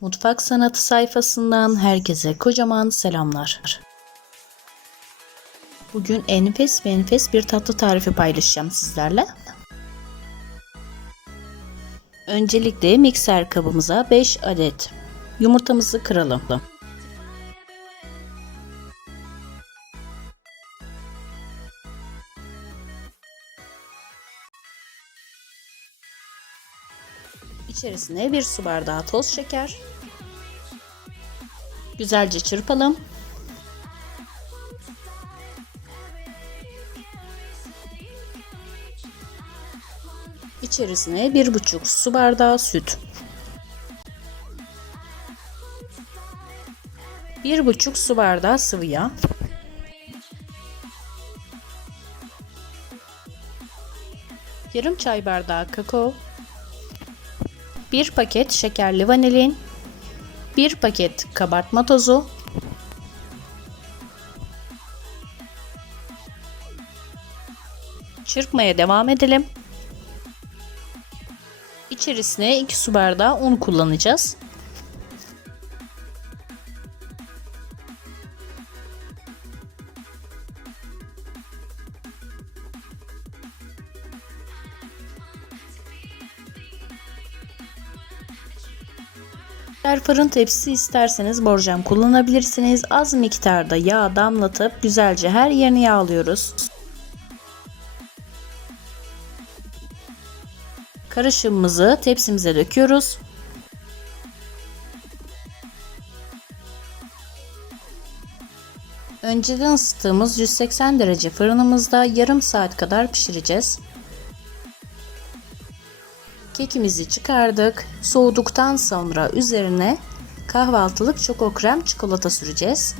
Mutfak Sanatı sayfasından herkese kocaman selamlar. Bugün enfes ve enfes bir tatlı tarifi paylaşacağım sizlerle. Öncelikle mikser kabımıza 5 adet yumurtamızı kıralım. İçerisine bir su bardağı toz şeker. Güzelce çırpalım. İçerisine bir buçuk su bardağı süt. Bir buçuk su bardağı sıvı yağ. Yarım çay bardağı kakao. 1 paket şekerli vanilin, 1 paket kabartma tozu, Çırpmaya devam edelim. İçerisine 2 su bardağı un kullanacağız. Eğer fırın tepsisi isterseniz borcam kullanabilirsiniz. Az miktarda yağ damlatıp güzelce her yerini yağlıyoruz. Karışımımızı tepsimize döküyoruz. Önceden ısıttığımız 180 derece fırınımızda yarım saat kadar pişireceğiz. Kekimizi çıkardık. Soğuduktan sonra üzerine kahvaltılık çoko krem çikolata süreceğiz.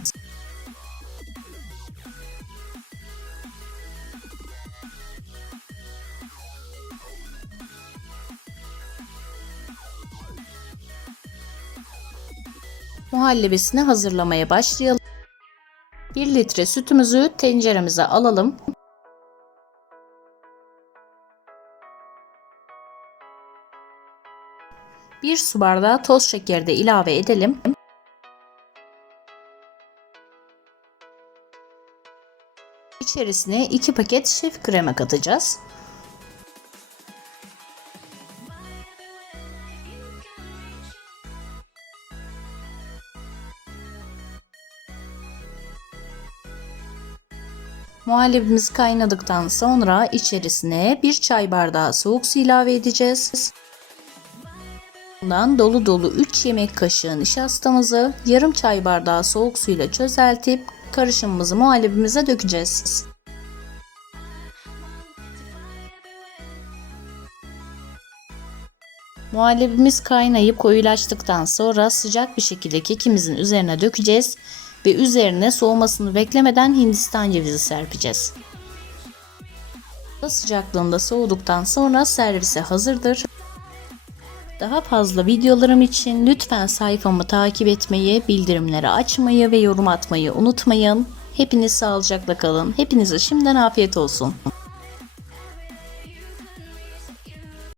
Muhallebisini hazırlamaya başlayalım. 1 litre sütümüzü tenceremize alalım. 1 su bardağı toz şekeri de ilave edelim. İçerisine 2 paket şef krema katacağız. Muhallebimiz kaynadıktan sonra içerisine 1 çay bardağı soğuk su ilave edeceğiz. Bundan dolu dolu 3 yemek kaşığı nişastamızı yarım çay bardağı soğuk suyla çözeltip karışımımızı muhallebimize dökeceğiz. Muhallebimiz kaynayıp koyulaştıktan sonra sıcak bir şekilde kekimizin üzerine dökeceğiz ve üzerine soğumasını beklemeden hindistan cevizi serpeceğiz. Sıcaklığında soğuduktan sonra servise hazırdır. Daha fazla videolarım için lütfen sayfamı takip etmeyi, bildirimleri açmayı ve yorum atmayı unutmayın. Hepiniz sağlıcakla kalın. Hepinize şimdiden afiyet olsun.